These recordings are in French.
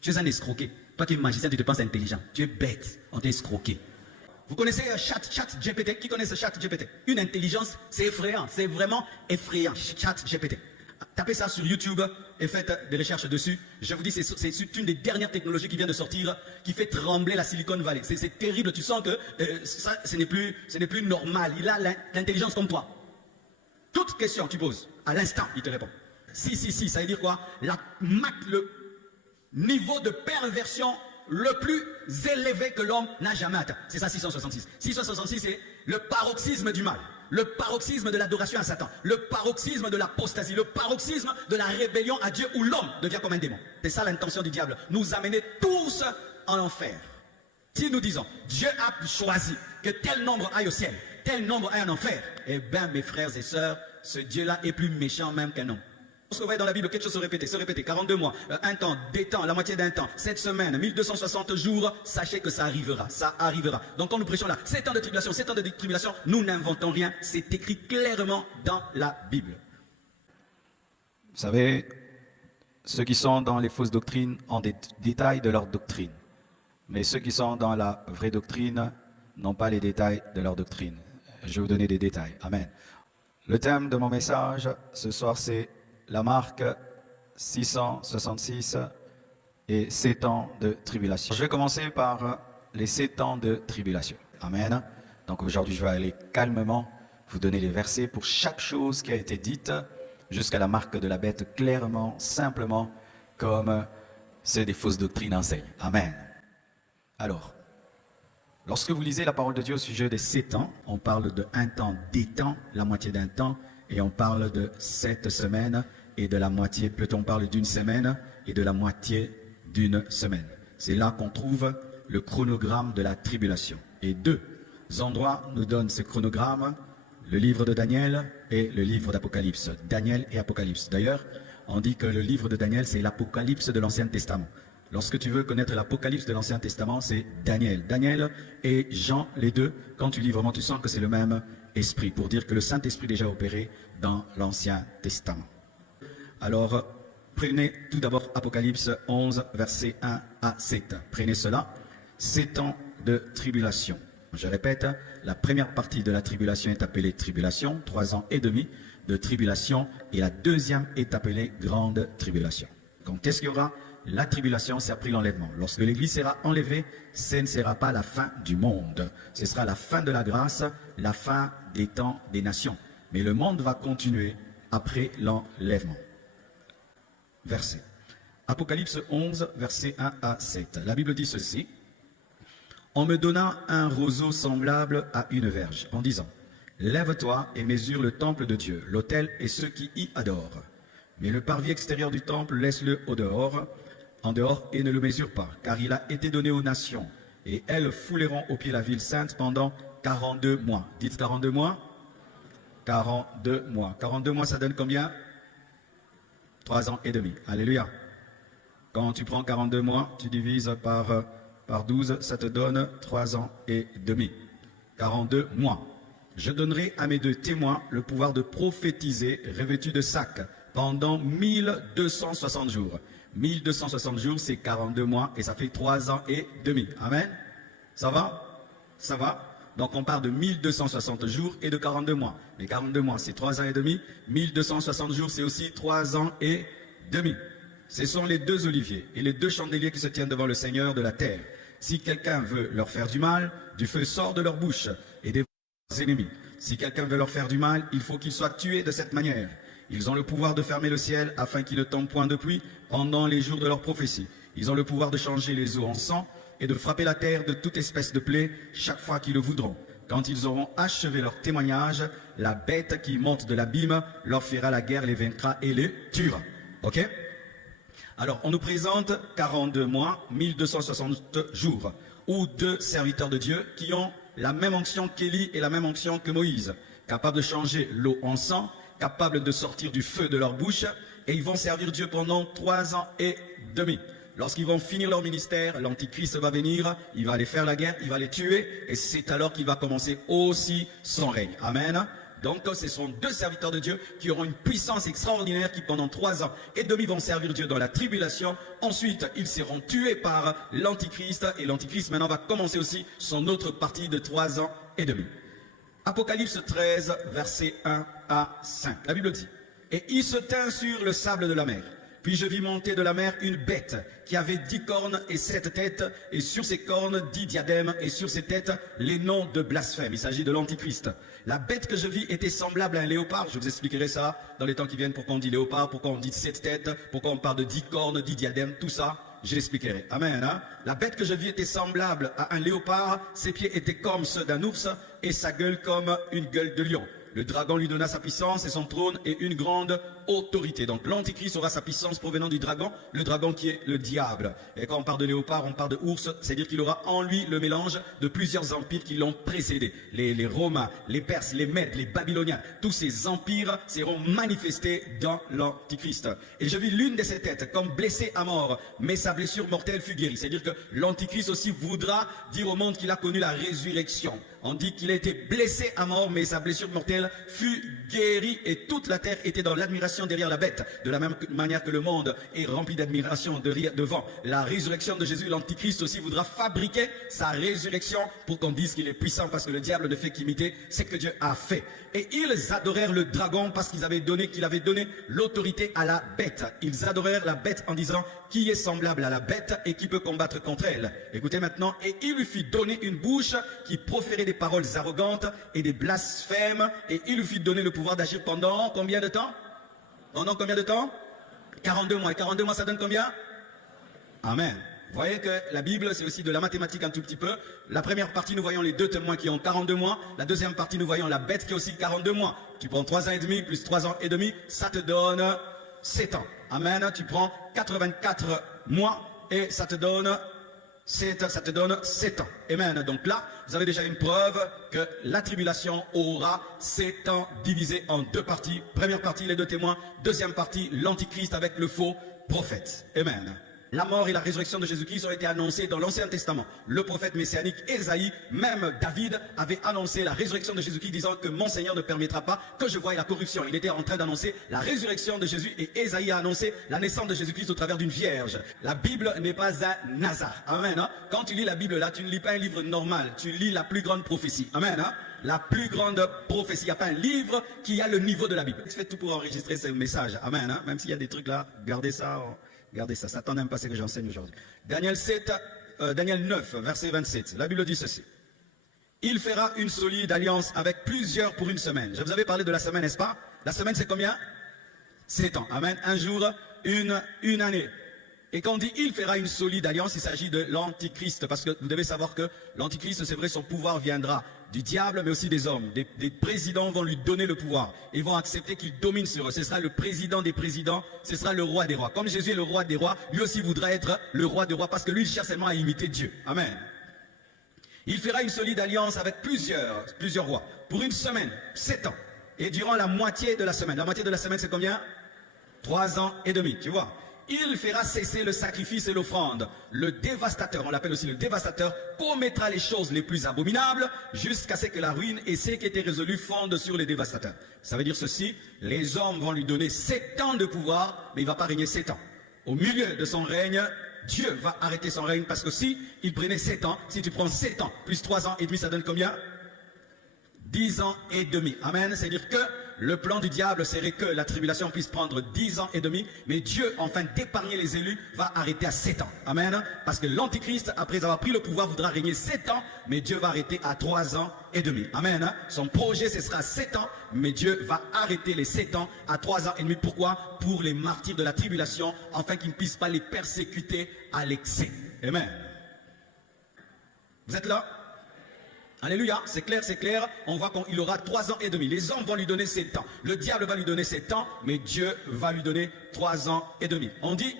Tu es un escroqué. Toi qui es magicien, tu te penses intelligent. Tu es bête. On t'a escroqué. Vous connaissez ChatGPT? Qui connaît ce ChatGPT? Une intelligence, c'est effrayant. C'est vraiment effrayant. ChatGPT. Tapez ça sur YouTube et faites des recherches dessus. Je vous dis, c'est une des dernières technologies qui vient de sortir, qui fait trembler la Silicon Valley. C'est terrible. Tu sens que ça, ce n'est plus normal. Il a l'intelligence comme toi. Toute question que tu poses, à l'instant, il te répond. Si, ça veut dire quoi? Le niveau de perversion le plus élevé que l'homme n'a jamais atteint. C'est ça 666. 666, c'est le paroxysme du mal. Le paroxysme de l'adoration à Satan. Le paroxysme de l'apostasie. Le paroxysme de la rébellion à Dieu où l'homme devient comme un démon. C'est ça l'intention du diable. Nous amener tous en enfer. Si nous disons, Dieu a choisi que tel nombre aille au ciel, tel nombre aille en enfer, eh bien mes frères et sœurs, ce Dieu-là est plus méchant même qu'un homme. Lorsque vous voyez dans la Bible quelque chose se répéter, 42 mois, un temps, des temps, la moitié d'un temps, 7 semaines, 1260 jours, sachez que ça arrivera, ça arrivera. Donc quand nous prêchons là, 7 ans de tribulation, nous n'inventons rien, c'est écrit clairement dans la Bible. Vous savez, ceux qui sont dans les fausses doctrines ont des détails de leur doctrine. Mais ceux qui sont dans la vraie doctrine n'ont pas les détails de leur doctrine. Je vais vous donner des détails. Amen. Le thème de mon message ce soir, c'est la marque 666 et 7 ans de tribulation. Je vais commencer par les 7 ans de tribulation. Amen. Donc aujourd'hui, je vais aller calmement vous donner les versets pour chaque chose qui a été dite jusqu'à la marque de la bête, clairement, simplement, comme ceux des fausses doctrines enseignent. Amen. Alors, lorsque vous lisez la parole de Dieu au sujet des 7 ans, on parle de un temps, des temps, la moitié d'un temps, et on parle de 7 semaines, et de la moitié, plutôt on parle d'une semaine, et de la moitié d'une semaine. C'est là qu'on trouve le chronogramme de la tribulation. Et 2 endroits nous donnent ce chronogramme, le livre de Daniel et le livre d'Apocalypse. Daniel et Apocalypse. D'ailleurs, on dit que le livre de Daniel, c'est l'Apocalypse de l'Ancien Testament. Lorsque tu veux connaître l'Apocalypse de l'Ancien Testament, c'est Daniel. Daniel et Jean, les deux, quand tu lis vraiment, tu sens que c'est le même esprit, pour dire que le Saint-Esprit déjà opéré dans l'Ancien Testament. Alors, prenez tout d'abord Apocalypse 11, versets 1 à 7. Prenez cela, 7 ans de tribulation. Je répète, la première partie de la tribulation est appelée tribulation, 3 ans et demi de tribulation, et la deuxième est appelée grande tribulation. Donc, qu'est-ce qu'il y aura? La tribulation, c'est après l'enlèvement. Lorsque l'Église sera enlevée, ce ne sera pas la fin du monde. Ce sera la fin de la grâce, la fin des temps des nations. Mais le monde va continuer après l'enlèvement. Verset. Apocalypse 11, versets 1 à 7. La Bible dit ceci. On me donna un roseau semblable à une verge, en disant, lève-toi et mesure le temple de Dieu, l'autel et ceux qui y adorent. Mais le parvis extérieur du temple, laisse-le en dehors et ne le mesure pas, car il a été donné aux nations, et elles fouleront au pied la ville sainte pendant 42 mois. Dites 42 mois. 42 mois. 42 mois, ça donne combien? 3 ans et demi. Alléluia. Quand tu prends 42 mois, tu divises par 12, ça te donne 3 ans et demi. 42 mois. Je donnerai à mes 2 témoins le pouvoir de prophétiser revêtus de sac pendant 1260 jours. 1260 jours, c'est 42 mois et ça fait 3 ans et demi. Amen. Ça va? Ça va? Donc on parle de 1260 jours et de 42 mois. Mais 42 mois, c'est 3 ans et demi. 1260 jours, c'est aussi 3 ans et demi. Ce sont les 2 oliviers et les 2 chandeliers qui se tiennent devant le Seigneur de la terre. Si quelqu'un veut leur faire du mal, du feu sort de leur bouche et des ennemis. Si quelqu'un veut leur faire du mal, il faut qu'il soit tué de cette manière. Ils ont le pouvoir de fermer le ciel afin qu'il ne tombe point de pluie pendant les jours de leur prophétie. Ils ont le pouvoir de changer les eaux en sang et de frapper la terre de toute espèce de plaie chaque fois qu'ils le voudront. Quand ils auront achevé leur témoignage, la bête qui monte de l'abîme leur fera la guerre, les vaincra et les tuera. Ok? Alors, on nous présente 42 mois, 1260 jours, ou 2 serviteurs de Dieu qui ont la même onction qu'Élie et la même onction que Moïse, capables de changer l'eau en sang, capables de sortir du feu de leur bouche, et ils vont servir Dieu pendant 3 ans et demi. Lorsqu'ils vont finir leur ministère, l'Antichrist va venir, il va aller faire la guerre, il va les tuer, et c'est alors qu'il va commencer aussi son règne. Amen. Donc ce sont deux serviteurs de Dieu qui auront une puissance extraordinaire qui pendant 3 ans et demi vont servir Dieu dans la tribulation. Ensuite, ils seront tués par l'Antichrist et l'Antichrist maintenant va commencer aussi son autre partie de 3 ans et demi. Apocalypse 13, versets 1 à 5. La Bible dit: et il se tint sur le sable de la mer. Puis je vis monter de la mer une bête qui avait 10 cornes et 7 têtes, et sur ses cornes 10 diadèmes, et sur ses têtes les noms de blasphème. Il s'agit de l'Antichrist. La bête que je vis était semblable à un léopard. Je vous expliquerai ça dans les temps qui viennent, pourquoi on dit léopard, pourquoi on dit 7 têtes, pourquoi on parle de 10 cornes, 10 diadèmes, tout ça, je l'expliquerai. Amen. Hein? La bête que je vis était semblable à un léopard, ses pieds étaient comme ceux d'un ours, et sa gueule comme une gueule de lion. Le dragon lui donna sa puissance et son trône et une grande autorité. Donc l'Antichrist aura sa puissance provenant du dragon, le dragon qui est le diable. Et quand on parle de léopard, on parle de ours, c'est-à-dire qu'il aura en lui le mélange de plusieurs empires qui l'ont précédé. Les Romains, les Perses, les Mèdes, les Babyloniens, tous ces empires seront manifestés dans l'Antichrist. Et je vis l'une de ses têtes comme blessée à mort, mais sa blessure mortelle fut guérie. C'est-à-dire que l'Antichrist aussi voudra dire au monde qu'il a connu la résurrection. On dit qu'il a été blessé à mort, mais sa blessure mortelle fut guérie et toute la terre était dans l'admiration derrière la bête. De la même manière que le monde est rempli d'admiration devant la résurrection de Jésus, l'Antichrist aussi voudra fabriquer sa résurrection pour qu'on dise qu'il est puissant parce que le diable ne fait qu'imiter ce que Dieu a fait. Et ils adorèrent le dragon parce qu'il avait donné l'autorité à la bête. Ils adorèrent la bête en disant: qui est semblable à la bête et qui peut combattre contre elle. Écoutez maintenant: et il lui fit donner une bouche qui proférait des paroles arrogantes et des blasphèmes, et il lui fit donner le pouvoir d'agir pendant combien de temps? Pendant combien de temps? 42 mois. Et 42 mois, ça donne combien? Amen. Vous voyez que la Bible, c'est aussi de la mathématique un tout petit peu. La première partie, nous voyons les deux témoins qui ont 42 mois. La deuxième partie, nous voyons la bête qui a aussi 42 mois. Tu prends 3 ans et demi plus 3 ans et demi, ça te donne 7 ans. Amen. Tu prends 84 mois et ça te donne 7 ans. Amen. Donc là, vous avez déjà une preuve que la tribulation aura 7 ans divisé en 2 parties. Première partie, les 2 témoins. Deuxième partie, l'Antichrist avec le faux prophète. Amen. La mort et la résurrection de Jésus-Christ ont été annoncées dans l'Ancien Testament. Le prophète messianique Ésaïe, même David, avait annoncé la résurrection de Jésus-Christ, disant que mon Seigneur ne permettra pas que je voie la corruption. Il était en train d'annoncer la résurrection de Jésus et Ésaïe a annoncé la naissance de Jésus-Christ au travers d'une vierge. La Bible n'est pas un hasard. Amen. Hein? Quand tu lis la Bible là, tu ne lis pas un livre normal, tu lis la plus grande prophétie. Amen. Hein? La plus grande prophétie. Il n'y a pas un livre qui a le niveau de la Bible. Faites tout pour enregistrer ce message. Amen. Hein? Même s'il y a des trucs là, gardez ça. Regardez ça, Satan n'aime pas ce que j'enseigne aujourd'hui. Daniel 9, verset 27. La Bible dit ceci: il fera une solide alliance avec plusieurs pour une semaine. Je vous avais parlé de la semaine, n'est-ce pas? La semaine, c'est combien? 7 ans. Amen. Un jour, une année. Et quand on dit il fera une solide alliance, il s'agit de l'Antichrist. Parce que vous devez savoir que l'Antichrist, c'est vrai, son pouvoir viendra du diable, mais aussi des hommes. Des présidents vont lui donner le pouvoir. Ils vont accepter qu'il domine sur eux. Ce sera le président des présidents, ce sera le roi des rois. Comme Jésus est le roi des rois, lui aussi voudra être le roi des rois parce que lui, il cherche seulement à imiter Dieu. Amen. Il fera une solide alliance avec plusieurs rois pour une semaine, 7 ans. Et durant la moitié de la semaine. La moitié de la semaine, c'est combien? 3 ans et demi, tu vois. Il fera cesser le sacrifice et l'offrande. Le dévastateur, on l'appelle aussi le dévastateur, commettra les choses les plus abominables jusqu'à ce que la ruine et ce qui était résolu fondent sur les dévastateurs. Ça veut dire ceci: les hommes vont lui donner 7 ans de pouvoir, mais il ne va pas régner 7 ans. Au milieu de son règne, Dieu va arrêter son règne parce que si il prenait 7 ans, si tu prends 7 ans plus 3 ans et demi, ça donne combien? 10 ans et demi. Amen. C'est-à-dire que le plan du diable serait que la tribulation puisse prendre 10 ans et demi, mais Dieu, afin d'épargner les élus, va arrêter à 7 ans. Amen. Parce que l'Antichrist, après avoir pris le pouvoir, voudra régner 7 ans, mais Dieu va arrêter à 3 ans et demi. Amen. Son projet, ce sera 7 ans, mais Dieu va arrêter les 7 ans à 3 ans et demi. Pourquoi? Pour les martyrs de la tribulation, afin qu'ils ne puissent pas les persécuter à l'excès. Amen. Vous êtes là? Alléluia, c'est clair, on voit qu'il aura 3 ans et demi. Les hommes vont lui donner 7 ans. Le diable va lui donner 7 ans, mais Dieu va lui donner 3 ans et demi. On dit,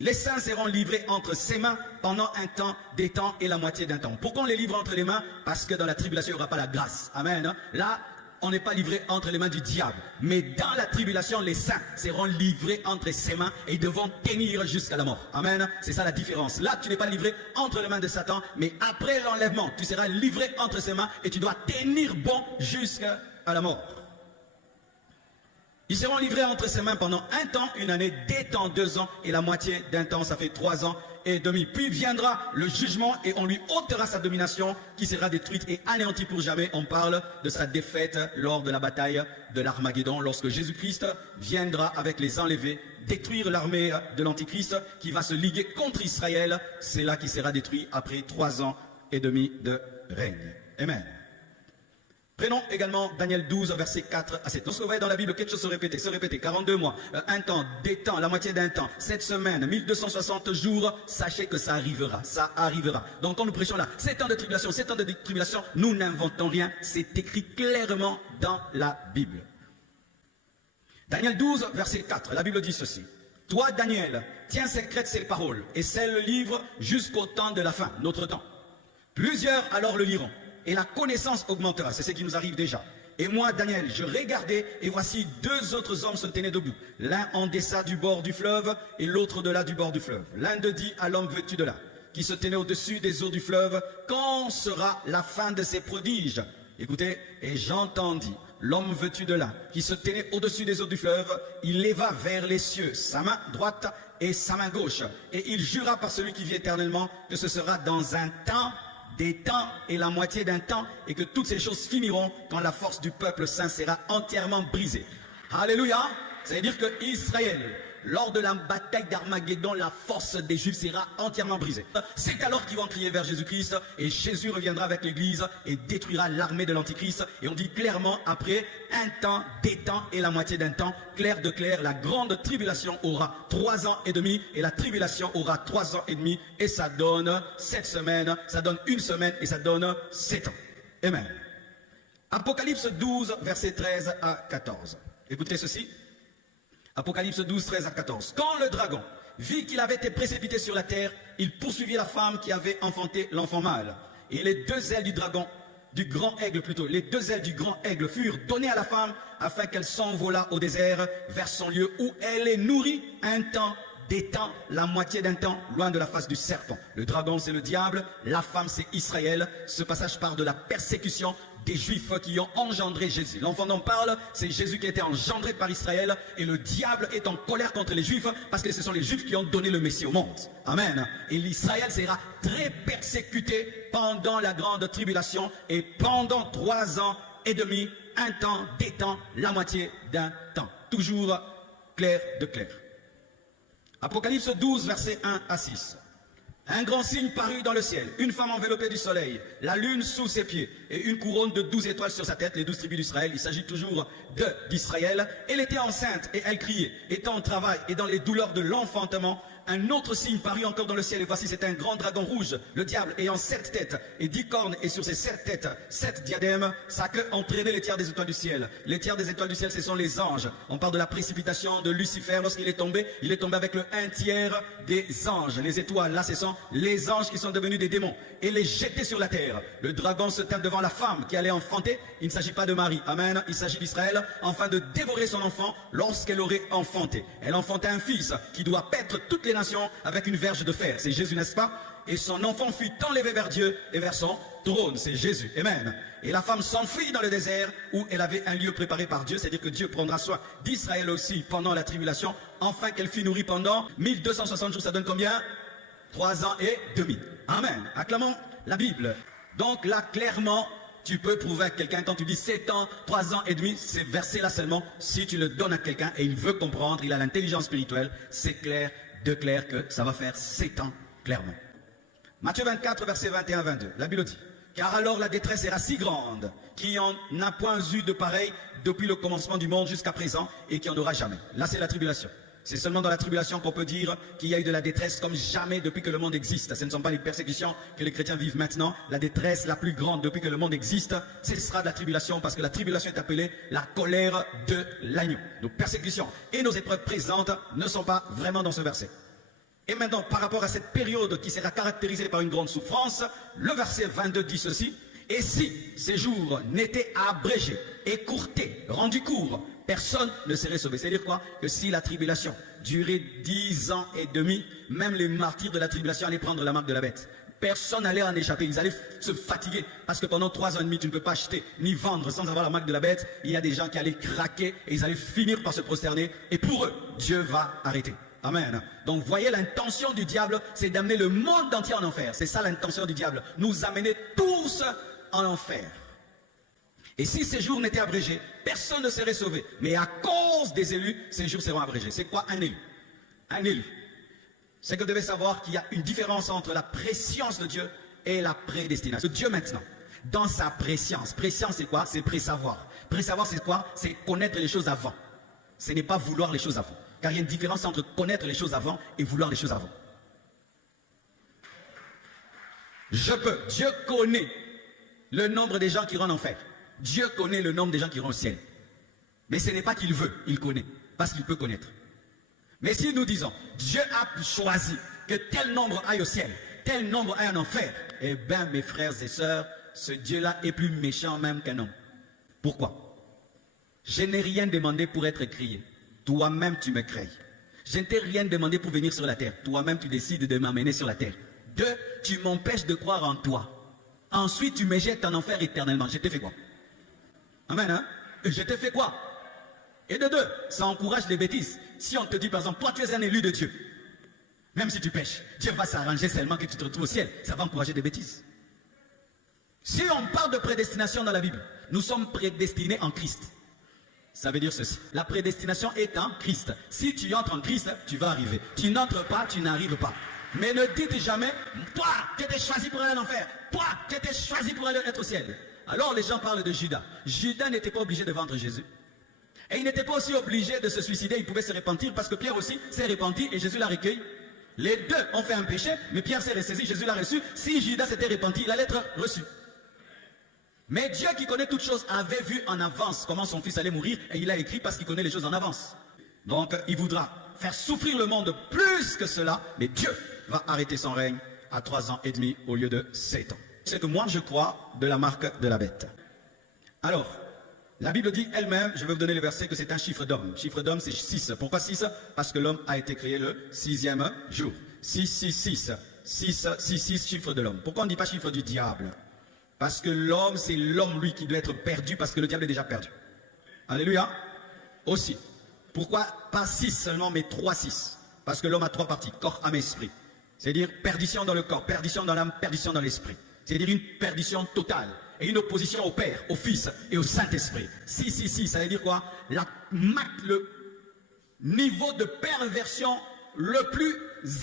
les saints seront livrés entre ses mains pendant un temps, des temps et la moitié d'un temps. Pourquoi on les livre entre les mains? Parce que dans la tribulation, il n'y aura pas la grâce. Amen. Là, on n'est pas livré entre les mains du diable. Mais dans la tribulation, les saints seront livrés entre ses mains et ils devront tenir jusqu'à la mort. Amen. C'est ça la différence. Là, tu n'es pas livré entre les mains de Satan, mais après l'enlèvement, tu seras livré entre ses mains et tu dois tenir bon jusqu'à la mort. Ils seront livrés entre ses mains pendant un temps, une année, des temps, 2 ans, et la moitié d'un temps, ça fait 3 ans et demi. Puis viendra le jugement et on lui ôtera sa domination qui sera détruite et anéantie pour jamais. On parle de sa défaite lors de la bataille de l'Armageddon, lorsque Jésus-Christ viendra avec les enlevés détruire l'armée de l'Antichrist qui va se liguer contre Israël. C'est là qu'il sera détruit après 3 ans et demi de règne. Amen. Prenons également Daniel 12, verset 4 à 7. Lorsque vous voyez dans la Bible quelque chose se répéter, 42 mois, un temps, des temps, la moitié d'un temps, 7 semaines, 1260 jours, sachez que ça arrivera, ça arrivera. Donc quand nous prêchons là, 7 ans de tribulation, 7 ans de tribulation, nous n'inventons rien, c'est écrit clairement dans la Bible. Daniel 12, verset 4, la Bible dit ceci. Toi, Daniel, tiens secrètes ces paroles et scelle le livre jusqu'au temps de la fin, notre temps. Plusieurs alors le liront. Et la connaissance augmentera, c'est ce qui nous arrive déjà. Et moi, Daniel, je regardais, et voici 2 autres hommes se tenaient debout. L'un en deçà du bord du fleuve, et l'autre de là du bord du fleuve. L'un d'eux dit à l'homme vêtu de là, qui se tenait au-dessus des eaux du fleuve, quand sera la fin de ces prodiges? Écoutez, et j'entendis l'homme vêtu de là, qui se tenait au-dessus des eaux du fleuve, il leva vers les cieux sa main droite et sa main gauche, et il jura par celui qui vit éternellement que ce sera dans un temps, des temps et la moitié d'un temps, et que toutes ces choses finiront quand la force du peuple saint sera entièrement brisée. Alléluia. C'est-à-dire que Israël, lors de la bataille d'Armageddon, la force des Juifs sera entièrement brisée. C'est alors qu'ils vont crier vers Jésus-Christ, et Jésus reviendra avec l'Église et détruira l'armée de l'Antichrist. Et on dit clairement, après un temps, des temps et la moitié d'un temps, clair de clair, la grande tribulation aura 3 ans et demi, et la tribulation aura 3 ans et demi, et ça donne 7 semaines, ça donne 1 semaine, et ça donne 7 ans. Amen. Apocalypse 12, versets 13 à 14. Écoutez ceci. Apocalypse 12, 13 à 14. Quand le dragon vit qu'il avait été précipité sur la terre, il poursuivit la femme qui avait enfanté l'enfant mâle. Et les 2 ailes du dragon, du grand aigle plutôt, les 2 ailes du grand aigle furent données à la femme afin qu'elle s'envolât au désert vers son lieu où elle est nourrie un temps, des temps, la moitié d'un temps, loin de la face du serpent. Le dragon c'est le diable, la femme c'est Israël. Ce passage parle de la persécution des Juifs qui ont engendré Jésus. L'enfant dont parle, c'est Jésus qui a été engendré par Israël, et le diable est en colère contre les Juifs parce que ce sont les Juifs qui ont donné le Messie au monde. Amen. Et l'Israël sera très persécuté pendant la grande tribulation et pendant 3 ans et demi, un temps, des temps, la moitié d'un temps. Toujours clair de clair. Apocalypse 12, versets 1 à 6. Un grand signe parut dans le ciel, une femme enveloppée du soleil, la lune sous ses pieds, et une couronne de 12 étoiles sur sa tête, les 12 tribus d'Israël. Il s'agit toujours d'Israël. Elle était enceinte et elle criait, étant au travail et dans les douleurs de l'enfantement. Un autre signe parut encore dans le ciel, et voici c'est un grand dragon rouge, le diable ayant 7 têtes et 10 cornes, et sur ces 7 têtes, 7 diadèmes. Sa queue entraînait les tiers des étoiles du ciel. Les tiers des étoiles du ciel, ce sont les anges. On parle de la précipitation de Lucifer lorsqu'il est tombé. Il est tombé avec le 1/3 des anges. Les étoiles, là, ce sont les anges qui sont devenus des démons, et les jeter sur la terre. Le dragon se tint devant la femme qui allait enfanter. Il ne s'agit pas de Marie, amen, il s'agit d'Israël, afin de dévorer son enfant lorsqu'elle aurait enfanté. Elle enfantait un fils qui doit paître toutes les nations avec une verge de fer. C'est Jésus, n'est-ce pas? Et son enfant fut enlevé vers Dieu et vers son trône. C'est Jésus, amen. Et la femme s'enfuit dans le désert où elle avait un lieu préparé par Dieu. C'est-à-dire que Dieu prendra soin d'Israël aussi pendant la tribulation, afin qu'elle fût nourrie pendant 1260 jours. Ça donne combien? 3 ans et demi. Amen. Acclamons la Bible. Donc là, clairement, tu peux prouver à quelqu'un, quand tu dis 7 ans, 3 ans et demi, ces versets-là seulement, si tu le donnes à quelqu'un et il veut comprendre, il a l'intelligence spirituelle, c'est clair, de clair que ça va faire 7 ans, clairement. Matthieu 24, versets 21-22, la Bible dit, car alors la détresse sera si grande, qu'il n'y en a point eu de pareil depuis le commencement du monde jusqu'à présent, et qu'il n'y en aura jamais. Là, c'est la tribulation. C'est seulement dans la tribulation qu'on peut dire qu'il y a eu de la détresse comme jamais depuis que le monde existe. Ce ne sont pas les persécutions que les chrétiens vivent maintenant. La détresse la plus grande depuis que le monde existe, ce sera de la tribulation, parce que la tribulation est appelée la colère de l'agneau. Nos persécutions et nos épreuves présentes ne sont pas vraiment dans ce verset. Et maintenant, par rapport à cette période qui sera caractérisée par une grande souffrance, le verset 22 dit ceci. Et si ces jours n'étaient abrégés, écourtés, rendus courts, personne ne serait sauvé. C'est-à-dire quoi? Que si la tribulation durait 10 ans et demi, même les martyrs de la tribulation allaient prendre la marque de la bête. Personne n'allait en échapper. Ils allaient se fatiguer. Parce que pendant 3 ans et demi, tu ne peux pas acheter ni vendre sans avoir la marque de la bête. Il y a des gens qui allaient craquer et ils allaient finir par se prosterner. Et pour eux, Dieu va arrêter. Amen. Donc voyez, l'intention du diable, c'est d'amener le monde entier en enfer. C'est ça l'intention du diable. Nous amener tous en enfer. Et si ces jours n'étaient abrégés, personne ne serait sauvé. Mais à cause des élus, ces jours seront abrégés. C'est quoi un élu? Un élu. C'est que vous devez savoir qu'il y a une différence entre la préscience de Dieu et la prédestination. Dieu maintenant, dans sa préscience. Préscience c'est quoi? C'est présavoir. Présavoir c'est quoi? C'est connaître les choses avant. Ce n'est pas vouloir les choses avant. Car il y a une différence entre connaître les choses avant et vouloir les choses avant. Dieu connaît le nombre des gens qui iront en enfer. Dieu connaît le nombre des gens qui iront au ciel. Mais ce n'est pas qu'il veut, il connaît. Parce qu'il peut connaître. Mais si nous disons, Dieu a choisi que tel nombre aille au ciel, tel nombre aille en enfer, eh bien mes frères et sœurs, ce Dieu-là est plus méchant même qu'un homme. Pourquoi? Je n'ai rien demandé pour être crié. Toi-même tu me crées. Je ne t'ai rien demandé pour venir sur la terre. Toi-même tu décides de m'amener sur la terre. 2, tu m'empêches de croire en toi. Ensuite tu me jettes en enfer éternellement. Je t'ai fait quoi? Amen, hein? Je t'ai fait quoi? Et de 2, ça encourage les bêtises. Si on te dit par exemple, toi tu es un élu de Dieu, même si tu pêches, Dieu va s'arranger seulement que tu te retrouves au ciel. Ça va encourager des bêtises. Si on parle de prédestination dans la Bible, nous sommes prédestinés en Christ. Ça veut dire ceci. La prédestination est en Christ. Si tu entres en Christ, tu vas arriver. Tu n'entres pas, tu n'arrives pas. Mais ne dites jamais, toi qui étais choisi pour aller en enfer, toi qui étais choisi pour aller être au ciel. Alors les gens parlent de Judas. Judas n'était pas obligé de vendre Jésus. Et il n'était pas aussi obligé de se suicider, il pouvait se repentir parce que Pierre aussi s'est repenti et Jésus l'a recueilli. Les deux ont fait un péché, mais Pierre s'est ressaisi, Jésus l'a reçu. Si Judas s'était repenti, il allait être reçu. Mais Dieu qui connaît toutes choses avait vu en avance comment son fils allait mourir et il a écrit parce qu'il connaît les choses en avance. Donc il voudra faire souffrir le monde plus que cela, mais Dieu va arrêter son règne à 3 ans et demi au lieu de 7 ans. C'est que moi je crois de la marque de la bête. Alors, la Bible dit elle-même, je vais vous donner le verset, que c'est un chiffre d'homme. Chiffre d'homme, c'est 6. Pourquoi 6? Parce que l'homme a été créé le 6e jour. 6, 6, 6. 6, 6, 6, chiffre de l'homme. Pourquoi on ne dit pas chiffre du diable? Parce que l'homme, c'est l'homme, lui, qui doit être perdu, parce que le diable est déjà perdu. Alléluia. Aussi. Pourquoi pas 6 seulement, mais 3, 6? Parce que l'homme a 3 parties, corps, âme et esprit. C'est-à-dire perdition dans le corps, perdition dans l'âme, perdition dans l'esprit. C'est-à-dire une perdition totale. Et une opposition au Père, au Fils et au Saint-Esprit. 6, 6, 6, ça veut dire quoi? Le niveau de perversion le plus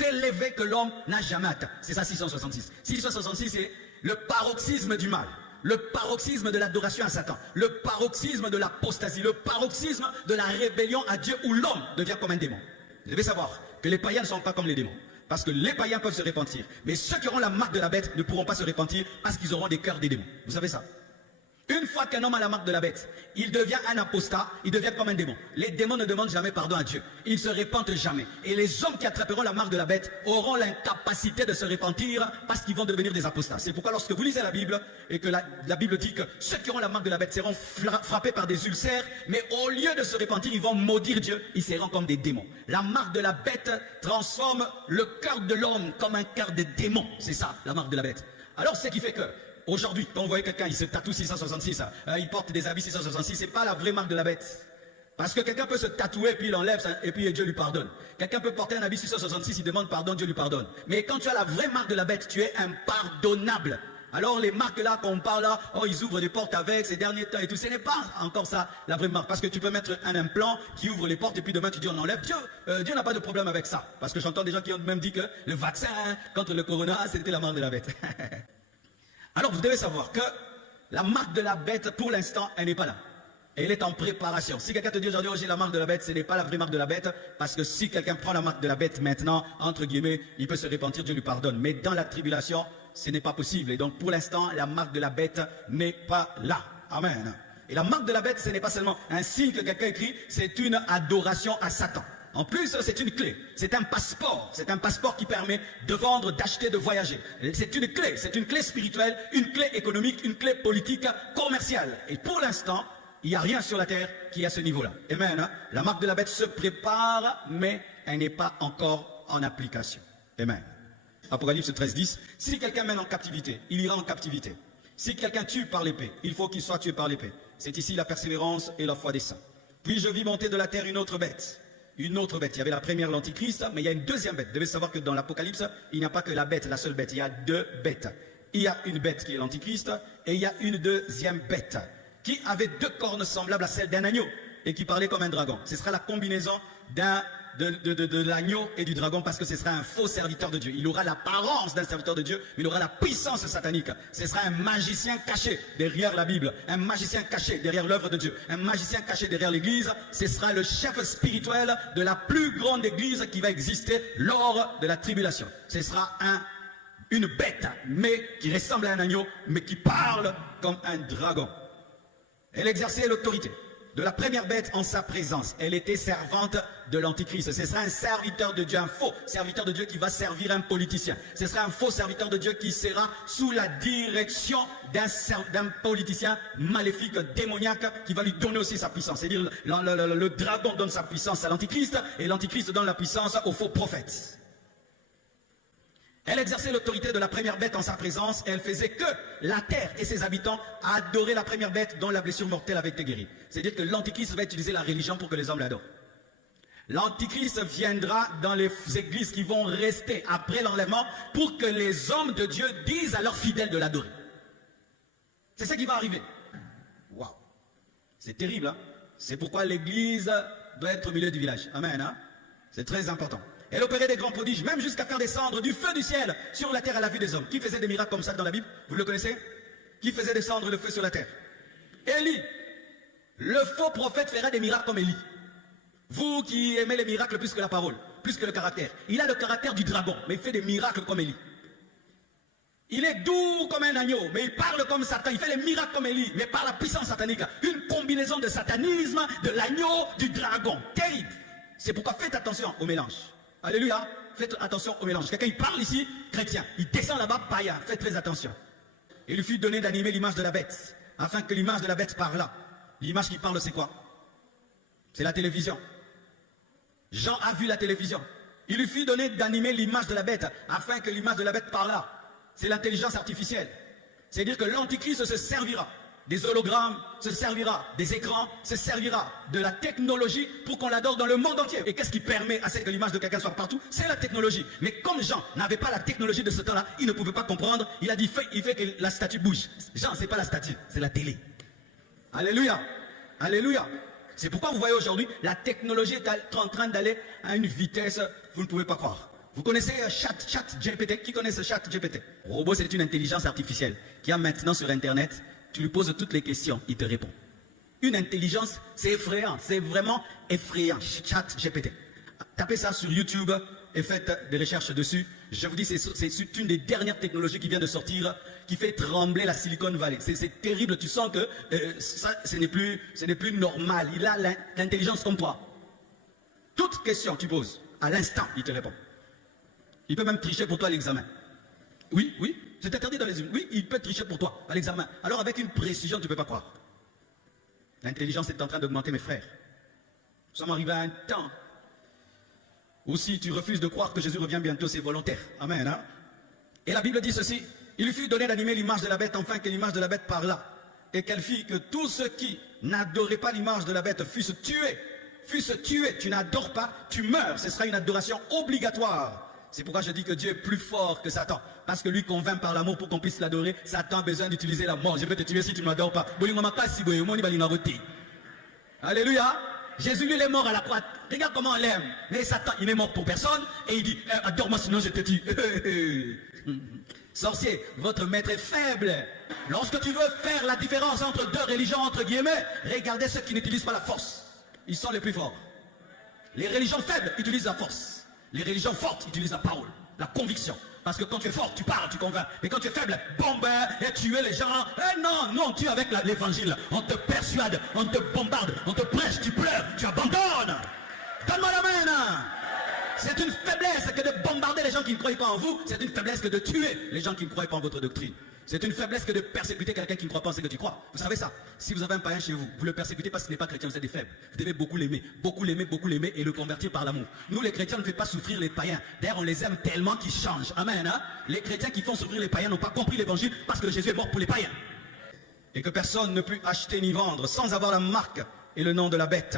élevé que l'homme n'a jamais atteint. C'est ça 666. 666, c'est le paroxysme du mal. Le paroxysme de l'adoration à Satan. Le paroxysme de l'apostasie. Le paroxysme de la rébellion à Dieu où l'homme devient comme un démon. Vous devez savoir que les païens ne sont pas comme les démons. Parce que les païens peuvent se repentir. Mais ceux qui auront la marque de la bête ne pourront pas se repentir parce qu'ils auront des cœurs des démons. Vous savez ça? Une fois qu'un homme a la marque de la bête, il devient un apostat, il devient comme un démon. Les démons ne demandent jamais pardon à Dieu. Ils ne se repentent jamais. Et les hommes qui attraperont la marque de la bête auront l'incapacité de se repentir parce qu'ils vont devenir des apostats. C'est pourquoi lorsque vous lisez la Bible et que la Bible dit que ceux qui auront la marque de la bête seront frappés par des ulcères, mais au lieu de se repentir, ils vont maudire Dieu, ils seront comme des démons. La marque de la bête transforme le cœur de l'homme comme un cœur de démon. C'est ça, la marque de la bête. Alors ce qui fait que aujourd'hui, quand vous voyez quelqu'un, il se tatoue 666, il porte des habits 666, c'est pas la vraie marque de la bête. Parce que quelqu'un peut se tatouer, puis il enlève, et puis Dieu lui pardonne. Quelqu'un peut porter un habit 666, il demande pardon, Dieu lui pardonne. Mais quand tu as la vraie marque de la bête, tu es impardonnable. Alors les marques là qu'on parle là, oh ils ouvrent des portes avec ces derniers temps et tout, ce n'est pas encore ça la vraie marque. Parce que tu peux mettre un implant qui ouvre les portes et puis demain tu dis on enlève. Dieu n'a pas de problème avec ça. Parce que j'entends des gens qui ont même dit que le vaccin contre le corona, c'était la marque de la bête. Alors vous devez savoir que la marque de la bête, pour l'instant, elle n'est pas là. Elle est en préparation. Si quelqu'un te dit aujourd'hui, oh, j'ai la marque de la bête, ce n'est pas la vraie marque de la bête, parce que si quelqu'un prend la marque de la bête maintenant, entre guillemets, il peut se repentir, Dieu lui pardonne. Mais dans la tribulation, ce n'est pas possible. Et donc pour l'instant, la marque de la bête n'est pas là. Amen. Et la marque de la bête, ce n'est pas seulement un signe que quelqu'un écrit, c'est une adoration à Satan. En plus, c'est une clé, c'est un passeport qui permet de vendre, d'acheter, de voyager. C'est une clé spirituelle, une clé économique, une clé politique, commerciale. Et pour l'instant, il n'y a rien sur la terre qui est à ce niveau-là. Amen. La marque de la bête se prépare, mais elle n'est pas encore en application. Amen. Apocalypse 13, 10. Si quelqu'un mène en captivité, il ira en captivité. Si quelqu'un tue par l'épée, il faut qu'il soit tué par l'épée. C'est ici la persévérance et la foi des saints. Puis je vis monter de la terre une autre bête. Une autre bête. Il y avait la première, l'antichrist, mais il y a une deuxième bête. Vous devez savoir que dans l'Apocalypse, il n'y a pas que la bête, la seule bête. Il y a deux bêtes. Il y a une bête qui est l'antichrist et il y a une deuxième bête qui avait deux cornes semblables à celles d'un agneau et qui parlait comme un dragon. Ce sera la combinaison de l'agneau et du dragon, parce que ce sera un faux serviteur de Dieu. Il aura l'apparence d'un serviteur de Dieu, mais il aura la puissance satanique. Ce sera un magicien caché derrière la Bible, un magicien caché derrière l'œuvre de Dieu, un magicien caché derrière l'église. Ce sera le chef spirituel de la plus grande église qui va exister lors de la tribulation. Ce sera une bête, mais qui ressemble à un agneau, mais qui parle comme un dragon. Elle exerçait l'autorité de la première bête en sa présence. Elle était servante de l'antichrist. Ce sera un serviteur de Dieu, un faux serviteur de Dieu qui va servir un politicien. Ce sera un faux serviteur de Dieu qui sera sous la direction d'un politicien maléfique, démoniaque, qui va lui donner aussi sa puissance. C'est-à-dire le dragon donne sa puissance à l'antichrist et l'antichrist donne la puissance au faux prophète. Elle exerçait l'autorité de la première bête en sa présence et elle faisait que la terre et ses habitants adoraient la première bête dont la blessure mortelle avait été guérie. C'est-à-dire que l'antichrist va utiliser la religion pour que les hommes l'adorent. L'antichrist viendra dans les églises qui vont rester après l'enlèvement pour que les hommes de Dieu disent à leurs fidèles de l'adorer. C'est ce qui va arriver. Waouh! C'est terrible, hein? C'est pourquoi l'église doit être au milieu du village. Amen, hein? C'est très important. Elle opérait des grands prodiges, même jusqu'à faire descendre du feu du ciel sur la terre à la vue des hommes. Qui faisait des miracles comme ça dans la Bible? Vous le connaissez? Qui faisait descendre le feu sur la terre? Élie. Le faux prophète fera des miracles comme Élie. Vous qui aimez les miracles plus que la parole, plus que le caractère. Il a le caractère du dragon, mais il fait des miracles comme Élie. Il est doux comme un agneau, mais il parle comme Satan. Il fait les miracles comme Élie, mais par la puissance satanique. Une combinaison de satanisme, de l'agneau, du dragon. Terrible. C'est pourquoi faites attention au mélange. Alléluia, faites attention au mélange. Quelqu'un il parle ici, chrétien. Il descend là-bas, païen. Faites très attention. Il lui fut donné d'animer l'image de la bête, afin que l'image de la bête parlât. L'image qui parle, c'est quoi? C'est la télévision. Jean a vu la télévision. Il lui fut donné d'animer l'image de la bête, afin que l'image de la bête parlât. C'est l'intelligence artificielle. C'est-à-dire que l'antichrist se servira des hologrammes, se servira des écrans, se servira de la technologie pour qu'on l'adore dans le monde entier. Et qu'est-ce qui permet à ce que l'image de quelqu'un soit partout? C'est la technologie. Mais comme Jean n'avait pas la technologie de ce temps-là, il ne pouvait pas comprendre. Il a dit, il fait que la statue bouge. Jean, c'est pas la statue, c'est la télé. Alléluia. Alléluia. C'est pourquoi vous voyez aujourd'hui, la technologie est en train d'aller à une vitesse, vous ne pouvez pas croire. Vous connaissez ChatGPT? Qui connaît ce ChatGPT? Robot, c'est une intelligence artificielle qui a maintenant sur Internet. Tu lui poses toutes les questions, il te répond. Une intelligence, c'est effrayant, c'est vraiment effrayant. ChatGPT. Tapez ça sur YouTube et faites des recherches dessus. Je vous dis, c'est une des dernières technologies qui vient de sortir, qui fait trembler la Silicon Valley. C'est terrible, tu sens que ça, ce n'est plus normal. Il a l'intelligence comme toi. Toute question tu poses, à l'instant, il te répond. Il peut même tricher pour toi à l'examen. Oui, oui. C'est interdit dans les unes. Oui, il peut tricher pour toi à l'examen. Alors avec une précision, tu ne peux pas croire. L'intelligence est en train d'augmenter, mes frères. Nous sommes arrivés à un temps où si tu refuses de croire que Jésus revient bientôt, c'est volontaire. Amen. Hein? Et la Bible dit ceci. Il lui fut donné d'animer l'image de la bête, enfin que l'image de la bête parlât. Et qu'elle fit que tous ceux qui n'adoraient pas l'image de la bête fussent tués. Fussent tués. Tu n'adores pas, tu meurs. Ce sera une adoration obligatoire. C'est pourquoi je dis que Dieu est plus fort que Satan. Parce que lui convainc par l'amour pour qu'on puisse l'adorer. Satan a besoin d'utiliser la mort. Je peux te tuer si tu ne m'adores pas. Alléluia. Jésus, lui, il est mort à la croix. Regarde comment on l'aime. Mais Satan, il n'est mort pour personne. Et il dit, adore-moi sinon je te tue. Sorcier, votre maître est faible. Lorsque tu veux faire la différence entre deux religions, entre guillemets, regardez ceux qui n'utilisent pas la force. Ils sont les plus forts. Les religions faibles utilisent la force. Les religions fortes utilisent la parole, la conviction. Parce que quand tu es fort, tu parles, tu convaincs. Mais quand tu es faible, bombe, et tuer les gens. Non, tu es avec l'évangile. On te persuade, on te bombarde, on te prêche, tu pleures, tu abandonnes. Donne-moi l'amen. C'est une faiblesse que de bombarder les gens qui ne croient pas en vous. C'est une faiblesse que de tuer les gens qui ne croient pas en votre doctrine. C'est une faiblesse que de persécuter quelqu'un qui ne croit pas en ce que tu crois. Vous savez ça? Si vous avez un païen chez vous, vous le persécutez parce qu'il n'est pas chrétien, vous êtes des faibles. Vous devez beaucoup l'aimer et le convertir par l'amour. Nous, les chrétiens, on ne fait pas souffrir les païens. D'ailleurs, on les aime tellement qu'ils changent. Amen. Hein? Les chrétiens qui font souffrir les païens n'ont pas compris l'évangile parce que Jésus est mort pour les païens. Et que personne ne peut acheter ni vendre sans avoir la marque et le nom de la bête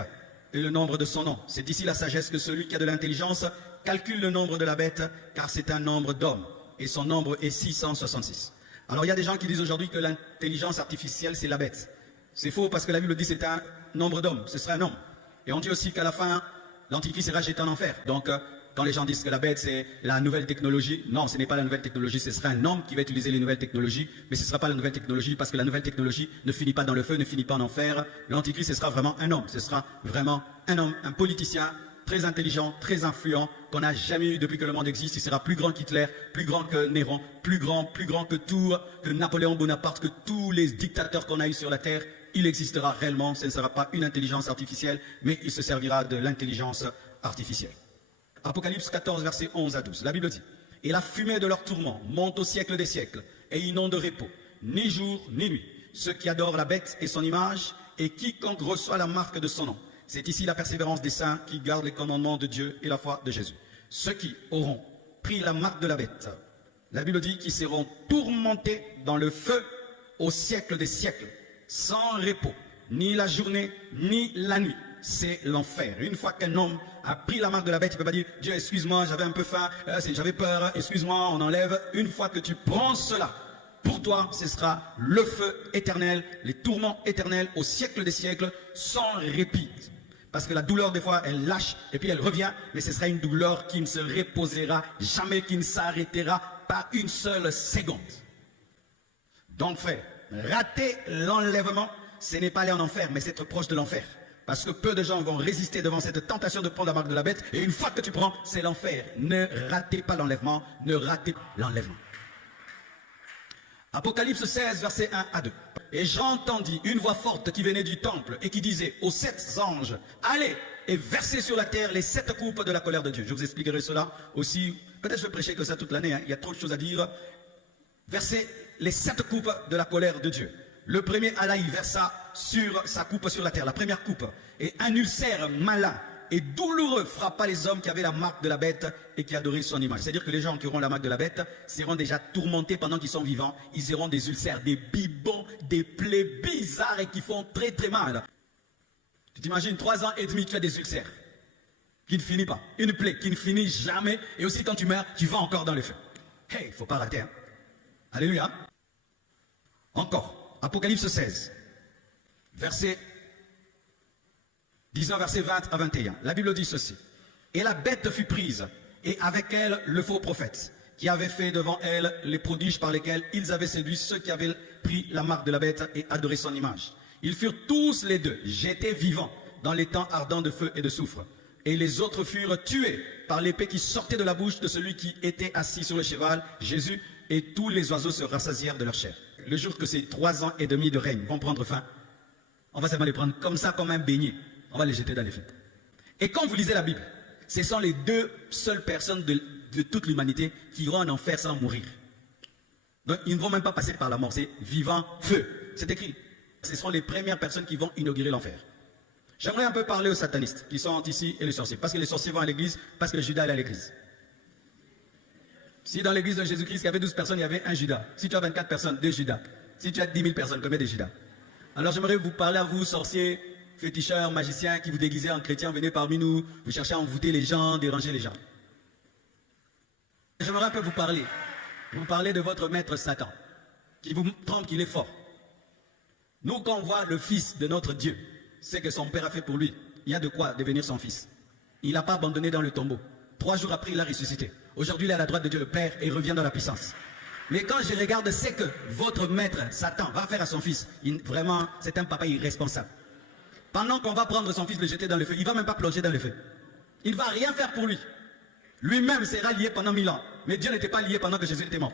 et le nombre de son nom. C'est d'ici la sagesse que celui qui a de l'intelligence calcule le nombre de la bête, car c'est un nombre d'hommes. Et son nombre est 666. Alors il y a des gens qui disent aujourd'hui que l'intelligence artificielle c'est la bête. C'est faux parce que la Bible dit c'est un nombre d'hommes, ce serait un homme. Et on dit aussi qu'à la fin, l'antichrist sera jeté en enfer. Donc quand les gens disent que la bête c'est la nouvelle technologie, non, ce n'est pas la nouvelle technologie, ce sera un homme qui va utiliser les nouvelles technologies, mais ce ne sera pas la nouvelle technologie parce que la nouvelle technologie ne finit pas dans le feu, ne finit pas en enfer. L'antichrist ce sera vraiment un homme, ce sera vraiment un homme, un politicien, très intelligent, très influent, qu'on n'a jamais eu depuis que le monde existe. Il sera plus grand qu'Hitler, plus grand que Néron, plus grand que tout, que Napoléon Bonaparte, que tous les dictateurs qu'on a eu sur la terre. Il existera réellement, ce ne sera pas une intelligence artificielle, mais il se servira de l'intelligence artificielle. Apocalypse 14, versets 11 à 12, la Bible dit: « Et la fumée de leur tourment monte au siècle des siècles, et ils n'ont de repos, ni jour, ni nuit, ceux qui adorent la bête et son image, et quiconque reçoit la marque de son nom. C'est ici la persévérance des saints qui gardent les commandements de Dieu et la foi de Jésus. Ceux qui auront pris la marque de la bête, la Bible dit qu'ils seront tourmentés dans le feu au siècle des siècles, sans repos, ni la journée, ni la nuit. C'est l'enfer. Une fois qu'un homme a pris la marque de la bête, il ne peut pas dire: Dieu, excuse-moi, j'avais un peu faim, j'avais peur, excuse-moi, on enlève. Une fois que tu prends cela, pour toi, ce sera le feu éternel, les tourments éternels au siècle des siècles, sans répit. Parce que la douleur, des fois, elle lâche et puis elle revient, mais ce sera une douleur qui ne se reposera jamais, qui ne s'arrêtera pas une seule seconde. Donc, frère, rater l'enlèvement, ce n'est pas aller en enfer, mais c'est être proche de l'enfer. Parce que peu de gens vont résister devant cette tentation de prendre la marque de la bête, et une fois que tu prends, c'est l'enfer. Ne ratez pas l'enlèvement, ne ratez pas l'enlèvement. Apocalypse 16, versets 1 à 2. Et j'entendis une voix forte qui venait du temple et qui disait aux 7 anges: allez et versez sur la terre les 7 coupes de la colère de Dieu. Je vous expliquerai cela aussi. Peut-être je vais prêcher que ça toute l'année, hein. Il y a trop de choses à dire. Versez les 7 coupes de la colère de Dieu. Le premier Allah, il versa sur sa coupe sur la terre, la première coupe. Et un ulcère malin et douloureux frappa les hommes qui avaient la marque de la bête et qui adoraient son image. C'est-à-dire que les gens qui auront la marque de la bête seront déjà tourmentés pendant qu'ils sont vivants. Ils auront des ulcères, des bibons, des plaies bizarres et qui font très très mal. Tu t'imagines, 3 ans et demi, tu as des ulcères qui ne finissent pas. Une plaie qui ne finit jamais. Et aussi quand tu meurs, tu vas encore dans le feu. Hey, il ne faut pas rater. Hein? Alléluia. Encore, Apocalypse 16, verset 19, verset 20 à 21. La Bible dit ceci: et la bête fut prise, et avec elle le faux prophète, qui avait fait devant elle les prodiges par lesquels ils avaient séduit ceux qui avaient pris la marque de la bête et adoré son image. Ils furent tous les deux jetés vivants dans les temps ardents de feu et de soufre. Et les autres furent tués par l'épée qui sortait de la bouche de celui qui était assis sur le cheval, Jésus, et tous les oiseaux se rassasièrent de leur chair. Le jour que ces 3 ans et demi de règne vont prendre fin, on va seulement les prendre comme ça, comme un beignet. On va les jeter dans les feux. Et quand vous lisez la Bible, ce sont les 2 seules personnes de toute l'humanité qui iront en enfer sans mourir. Donc ils ne vont même pas passer par la mort, c'est vivant feu. C'est écrit. Ce sont les premières personnes qui vont inaugurer l'enfer. J'aimerais un peu parler aux satanistes qui sont ici et les sorciers. Parce que les sorciers vont à l'église, parce que le Judas est à l'église. Si dans l'église de Jésus-Christ, il y avait 12 personnes, il y avait un Judas. Si tu as 24 personnes, 2 Judas. Si tu as 10 000 personnes, combien de Judas? Alors j'aimerais vous parler à vous, sorciers, féticheurs, magiciens, qui vous déguisez en chrétiens, venez parmi nous, vous cherchez à envoûter les gens, déranger les gens. J'aimerais un peu vous parler de votre maître Satan, qui vous trompe qu'il est fort. Nous, quand on voit le fils de notre Dieu, c'est que son père a fait pour lui. Il y a de quoi devenir son fils. Il n'a pas abandonné dans le tombeau. 3 jours après, il a ressuscité. Aujourd'hui, il est à la droite de Dieu le Père et revient dans la puissance. Mais quand je regarde ce que votre maître Satan va faire à son fils, vraiment, c'est un papa irresponsable. Pendant qu'on va prendre son fils, le jeter dans le feu, il ne va même pas plonger dans le feu. Il ne va rien faire pour lui. Lui-même sera lié pendant 1000 ans. Mais Dieu n'était pas lié pendant que Jésus était mort.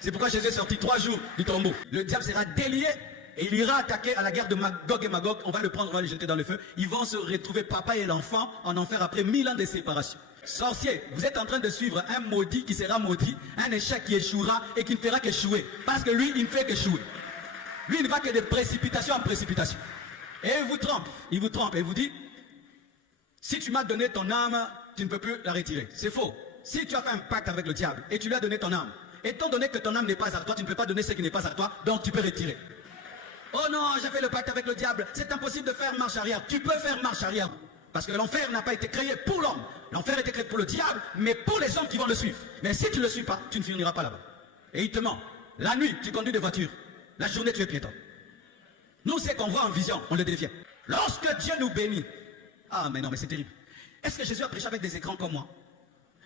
C'est pourquoi Jésus est sorti 3 jours du tombeau. Le diable sera délié et il ira attaquer à la guerre de Magog et Magog. On va le prendre, on va le jeter dans le feu. Ils vont se retrouver, papa et l'enfant, en enfer après 1000 ans de séparation. Sorcier, vous êtes en train de suivre un maudit qui sera maudit, un échec qui échouera et qui ne fera qu'échouer. Parce que lui, il ne fait qu'échouer. Lui, il ne va que de précipitation en précipitation. Et il vous trompe et vous dit, si tu m'as donné ton âme, tu ne peux plus la retirer. C'est faux. Si tu as fait un pacte avec le diable et tu lui as donné ton âme, étant donné que ton âme n'est pas à toi, tu ne peux pas donner ce qui n'est pas à toi, donc tu peux retirer. Oh non, j'ai fait le pacte avec le diable, c'est impossible de faire marche arrière. Tu peux faire marche arrière. Parce que l'enfer n'a pas été créé pour l'homme. L'enfer a été créé pour le diable, mais pour les hommes qui vont le suivre. Mais si tu ne le suis pas, tu ne finiras pas là-bas. Et il te ment. La nuit, tu conduis des voitures. La journée, tu es piéton. Nous, c'est qu'on voit en vision, on le devient. Lorsque Dieu nous bénit. Ah, mais non, mais c'est terrible. Est-ce que Jésus a prêché avec des écrans comme moi?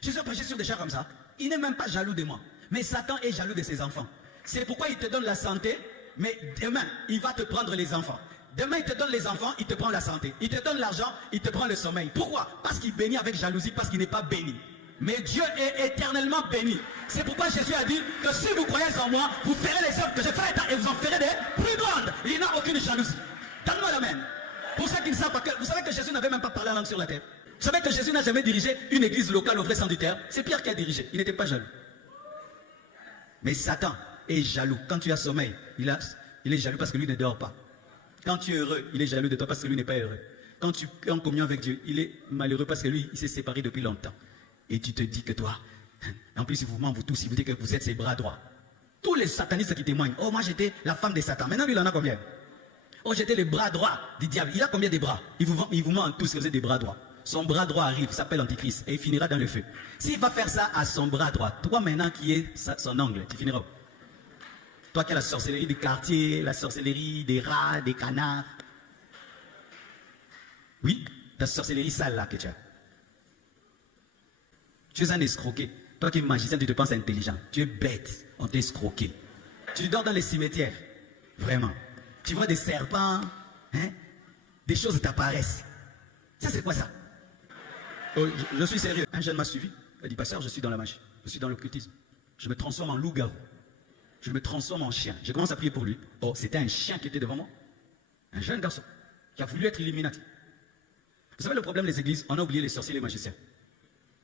Jésus a prêché sur des chars comme ça. Il n'est même pas jaloux de moi. Mais Satan est jaloux de ses enfants. C'est pourquoi il te donne la santé, mais demain, il va te prendre les enfants. Demain, il te donne les enfants, il te prend la santé. Il te donne l'argent, il te prend le sommeil. Pourquoi? Parce qu'il bénit avec jalousie, parce qu'il n'est pas béni. Mais Dieu est éternellement béni. C'est pourquoi Jésus a dit que si vous croyez en moi, vous ferez les œuvres que j'ai faites et vous en ferez des plus grandes. Il n'a aucune jalousie. Donne-moi l'amen. Pour ceux qui ne savent pas, vous savez que Jésus n'avait même pas parlé la langue sur la terre. Vous savez que Jésus n'a jamais dirigé une église locale au vrai sang du terre. C'est Pierre qui a dirigé. Il n'était pas jaloux. Mais Satan est jaloux. Quand tu as sommeil, il est jaloux parce que lui ne dort pas. Quand tu es heureux, il est jaloux de toi parce que lui n'est pas heureux. Quand tu es en communion avec Dieu, il est malheureux parce que lui, il s'est séparé depuis longtemps. Et tu te dis que toi, en plus, il vous ment, vous tous, il vous dit que vous êtes ses bras droits. Tous les satanistes qui témoignent, oh, moi j'étais la femme de Satan. Maintenant, lui, il en a combien? Oh, j'étais le bras droit du diable. Il a combien de bras? Il vous ment tous que vous êtes des bras droits. Son bras droit arrive, il s'appelle Antichrist, et il finira dans le feu. S'il va faire ça à son bras droit, toi maintenant qui es son ongle, tu finiras où? Toi qui as la sorcellerie des quartiers, la sorcellerie des rats, des canards. Oui, ta sorcellerie sale là que tu as. Tu es un escroqué. Toi qui es magicien, tu te penses intelligent. Tu es bête, on t'a escroqué. Tu dors dans les cimetières, vraiment. Tu vois des serpents, hein? Des choses t'apparaissent. Ça c'est quoi ça? Oh, je suis sérieux. Un jeune m'a suivi. Il a dit, pasteur, je suis dans la magie. Je suis dans l'occultisme. Je me transforme en loup-garou. Je me transforme en chien. Je commence à prier pour lui. Oh, c'était un chien qui était devant moi. Un jeune garçon qui a voulu être Illuminati. Vous savez le problème des églises, on a oublié les sorciers et les magiciens.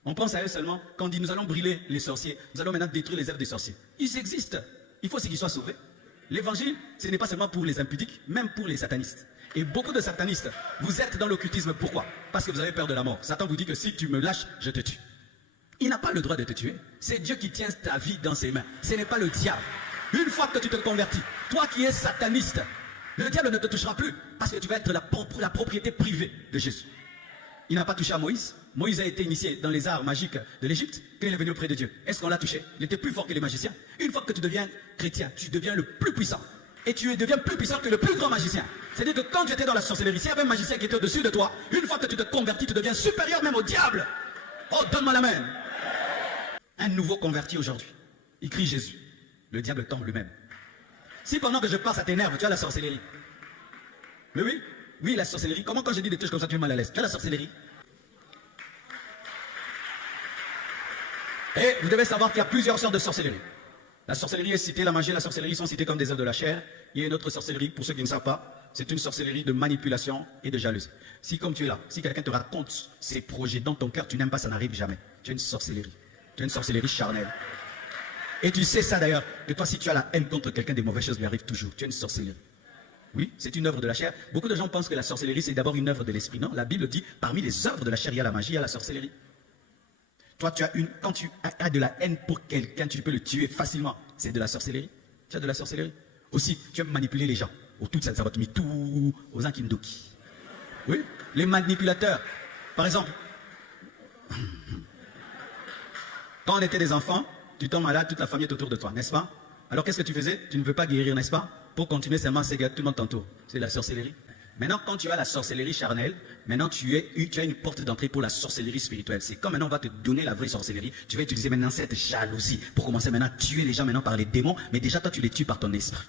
On pense à eux seulement quand on dit nous allons brûler les sorciers. Nous allons maintenant détruire les œuvres des sorciers. Ils existent. Il faut qu'ils soient sauvés. L'évangile, ce n'est pas seulement pour les impudiques, même pour les satanistes. Et beaucoup de satanistes, vous êtes dans l'occultisme. Pourquoi? Parce que vous avez peur de la mort. Satan vous dit que si tu me lâches, je te tue. Il n'a pas le droit de te tuer. C'est Dieu qui tient ta vie dans ses mains. Ce n'est pas le diable. Une fois que tu te convertis, toi qui es sataniste, le diable ne te touchera plus parce que tu vas être la propriété privée de Jésus. Il n'a pas touché à Moïse. Moïse a été initié dans les arts magiques de l'Égypte quand il est venu auprès de Dieu. Est-ce qu'on l'a touché? Il était plus fort que les magiciens. Une fois que tu deviens chrétien, tu deviens le plus puissant. Et tu deviens plus puissant que le plus grand magicien. C'est-à-dire que quand tu étais dans la sorcellerie, s'il y avait un magicien qui était au-dessus de toi, une fois que tu te convertis, tu deviens supérieur même au diable. Oh, donne-moi la main. Un nouveau converti aujourd'hui, il crie Jésus. Le diable tombe lui-même. Si pendant que je parle, ça t'énerve, tu as la sorcellerie. Mais oui, oui, la sorcellerie. Comment quand je dis des trucs comme ça, tu es mal à l'aise? Tu as la sorcellerie. Et vous devez savoir qu'il y a plusieurs sortes de sorcellerie. La sorcellerie est citée, la magie et la sorcellerie sont citées comme des œuvres de la chair. Il y a une autre sorcellerie, pour ceux qui ne savent pas, c'est une sorcellerie de manipulation et de jalousie. Si comme tu es là, si quelqu'un te raconte ses projets dans ton cœur, tu n'aimes pas, ça n'arrive jamais. Tu as une sorcellerie. Tu as une sorcellerie charnelle. Et tu sais ça d'ailleurs, que toi si tu as la haine contre quelqu'un, des mauvaises choses lui arrivent toujours. Tu as une sorcellerie. Oui, c'est une œuvre de la chair. Beaucoup de gens pensent que la sorcellerie c'est d'abord une œuvre de l'esprit. Non, la Bible dit, parmi les œuvres de la chair, il y a la magie, il y a la sorcellerie. Toi, quand tu as de la haine pour quelqu'un, tu peux le tuer facilement. C'est de la sorcellerie. Tu as de la sorcellerie. Aussi, tu aimes manipuler les gens. Au tout, ça va te mettre tout aux Ankindoki. Oui, les manipulateurs. Par exemple, quand on était des enfants, tu tombes malade, toute la famille est autour de toi, n'est-ce pas? Alors qu'est-ce que tu faisais? Tu ne veux pas guérir, n'est-ce pas? Pour continuer seulement, c'est que tout le monde t'entoure. C'est la sorcellerie. Maintenant, quand tu as la sorcellerie charnelle, maintenant tu as une porte d'entrée pour la sorcellerie spirituelle. C'est comme maintenant on va te donner la vraie sorcellerie. Tu vas utiliser maintenant cette jalousie pour commencer maintenant à tuer les gens maintenant par les démons. Mais déjà, toi, tu les tues par ton esprit.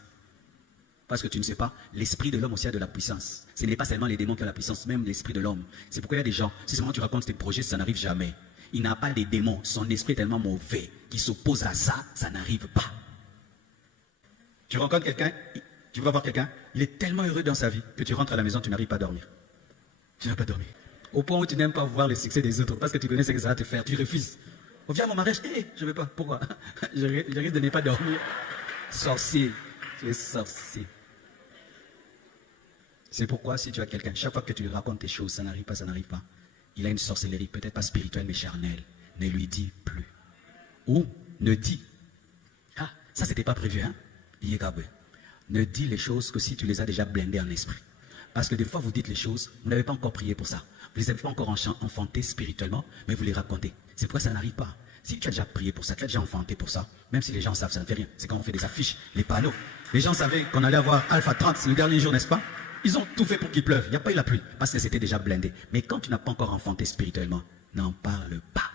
Parce que tu ne sais pas, l'esprit de l'homme aussi a de la puissance. Ce n'est pas seulement les démons qui ont la puissance, même l'esprit de l'homme. C'est pourquoi il y a des gens, si seulement tu racontes tes projets, ça n'arrive jamais. Il n'a pas des démons. Son esprit est tellement mauvais qu'il s'oppose à ça, ça n'arrive pas. Tu rencontres quelqu'un, tu vas voir quelqu'un, il est tellement heureux dans sa vie que tu rentres à la maison, tu n'arrives pas à dormir. Tu n'as pas dormi. Au point où tu n'aimes pas voir le succès des autres parce que tu connais ce que ça va te faire. Tu refuses. On vient à mon mariage, je ne veux pas. Pourquoi? je risque de ne pas dormir. Sorcier. Tu es sorcier. C'est pourquoi si tu as quelqu'un, chaque fois que tu lui racontes tes choses, ça n'arrive pas, ça n'arrive pas. Il a une sorcellerie, peut-être pas spirituelle mais charnelle. Ne lui dis plus. Ou ne dis. Ah, ça c'était pas prévu, hein? Ne dis les choses que si tu les as déjà blindées en esprit. Parce que des fois vous dites les choses, vous n'avez pas encore prié pour ça. Vous ne les avez pas encore enfantés spirituellement, mais vous les racontez. C'est pourquoi ça n'arrive pas. Si tu as déjà prié pour ça, tu as déjà enfanté pour ça, même si les gens savent, ça ne fait rien. C'est quand on fait des affiches, les panneaux. Les gens savaient qu'on allait avoir Alpha 30 le dernier jour, n'est-ce pas? Ils ont tout fait pour qu'il pleuve. Il n'y a pas eu la pluie, parce que c'était déjà blindé. Mais quand tu n'as pas encore enfanté spirituellement, n'en parle pas.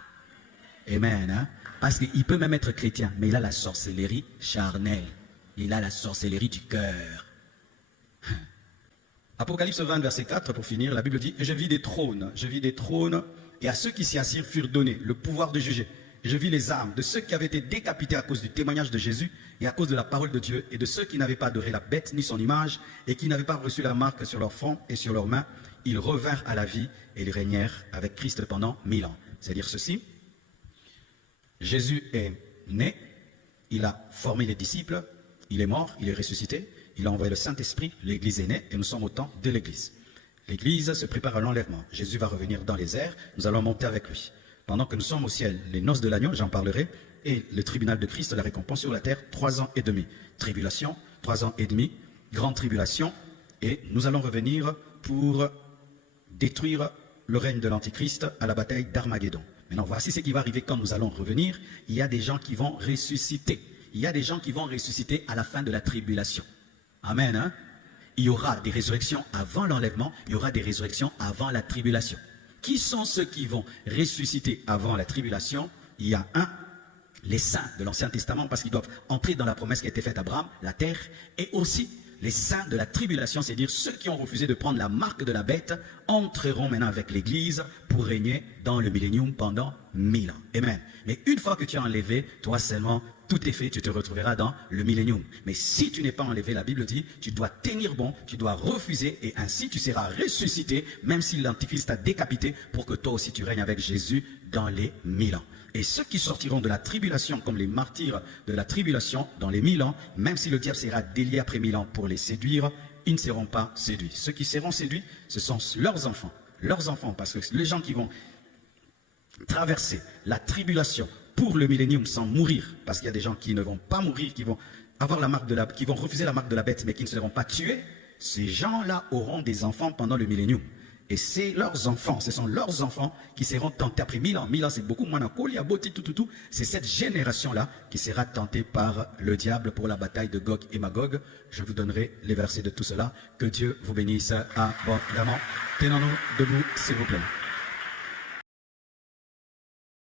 Amen, hein? Parce qu'il peut même être chrétien, mais il a la sorcellerie charnelle. Il a la sorcellerie du cœur. Apocalypse 20, verset 4, pour finir, la Bible dit « Je vis des trônes, et à ceux qui s'y assirent furent donnés le pouvoir de juger. Et je vis les âmes de ceux qui avaient été décapités à cause du témoignage de Jésus et à cause de la parole de Dieu, et de ceux qui n'avaient pas adoré la bête ni son image, et qui n'avaient pas reçu la marque sur leur front et sur leurs mains. Ils revinrent à la vie, et ils régnèrent avec Christ pendant 1000 ans. » C'est-à-dire ceci, Jésus est né, il a formé les disciples, il est mort, il est ressuscité, il a envoyé le Saint-Esprit, l'Église est née et nous sommes au temps de l'Église. L'Église se prépare à l'enlèvement. Jésus va revenir dans les airs, nous allons monter avec lui. Pendant que nous sommes au ciel, les noces de l'agneau, j'en parlerai, et le tribunal de Christ, la récompense sur la terre, 3 ans et demi. Tribulation, 3 ans et demi, grande tribulation, et nous allons revenir pour détruire le règne de l'Antichrist à la bataille d'Armageddon. Maintenant, voici ce qui va arriver quand nous allons revenir. Il y a des gens qui vont ressusciter. Il y a des gens qui vont ressusciter à la fin de la tribulation. Amen, hein? Il y aura des résurrections avant l'enlèvement, il y aura des résurrections avant la tribulation. Qui sont ceux qui vont ressusciter avant la tribulation? Il y a les saints de l'Ancien Testament, parce qu'ils doivent entrer dans la promesse qui a été faite à Abraham, la terre, et aussi les saints de la tribulation, c'est-à-dire ceux qui ont refusé de prendre la marque de la bête, entreront maintenant avec l'Église pour régner dans le millénium pendant 1000 ans. Amen. Mais une fois que tu as enlevé, toi seulement, tout est fait, tu te retrouveras dans le millénium. Mais si tu n'es pas enlevé, la Bible dit, tu dois tenir bon, tu dois refuser, et ainsi tu seras ressuscité, même si l'Antichrist t'a décapité, pour que toi aussi tu règnes avec Jésus dans les 1000 ans. Et ceux qui sortiront de la tribulation, comme les martyrs de la tribulation, dans les 1000 ans, même si le diable sera délié après 1000 ans pour les séduire, ils ne seront pas séduits. Ceux qui seront séduits, ce sont leurs enfants, parce que les gens qui vont traverser la tribulation pour le millénium sans mourir, parce qu'il y a des gens qui ne vont pas mourir, qui vont avoir la marque qui vont refuser la marque de la bête, mais qui ne seront pas tués, ces gens-là auront des enfants pendant le millénium. Et c'est leurs enfants, ce sont leurs enfants qui seront tentés après 1000 ans. 1000 ans, c'est beaucoup moins tout. C'est cette génération-là qui sera tentée par le diable pour la bataille de Gog et Magog. Je vous donnerai les versets de tout cela. Que Dieu vous bénisse abondamment. Tenons-nous debout, s'il vous plaît.